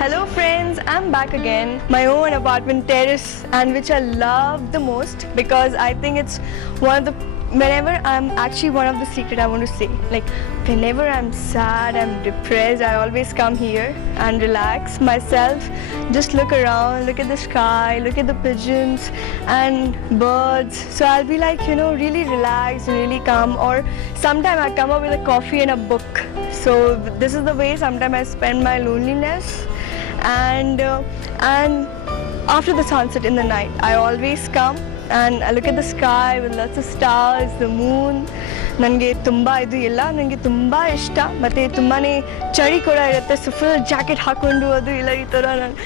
Hello friends, I'm back again. My own apartment terrace, and which I love the most because I think it's one of the whenever I'm actually one of the secret I want to say. Like whenever I'm sad, I'm depressed, I always come here and relax myself. Just look around, look at the sky, look at the pigeons and birds. So I'll be like, really relaxed and really calm. Or sometimes I come up with a coffee and a book. So this is the way sometimes I spend my loneliness. And after the sunset in the night, I always come and I look at the sky with lots of stars, the moon. ನನಗೆ ತುಂಬ ಇದು ಎಲ್ಲ ನನಗೆ ತುಂಬ ಇಷ್ಟ, ಮತ್ತು ತುಂಬಾ ಚಳಿ ಕೂಡ ಇರುತ್ತೆ. ಸೊ ಫುಲ್ ಜಾಕೆಟ್ ಹಾಕ್ಕೊಂಡು ಅದು ಇಲ್ಲ ಈ ಥರ ನಾನು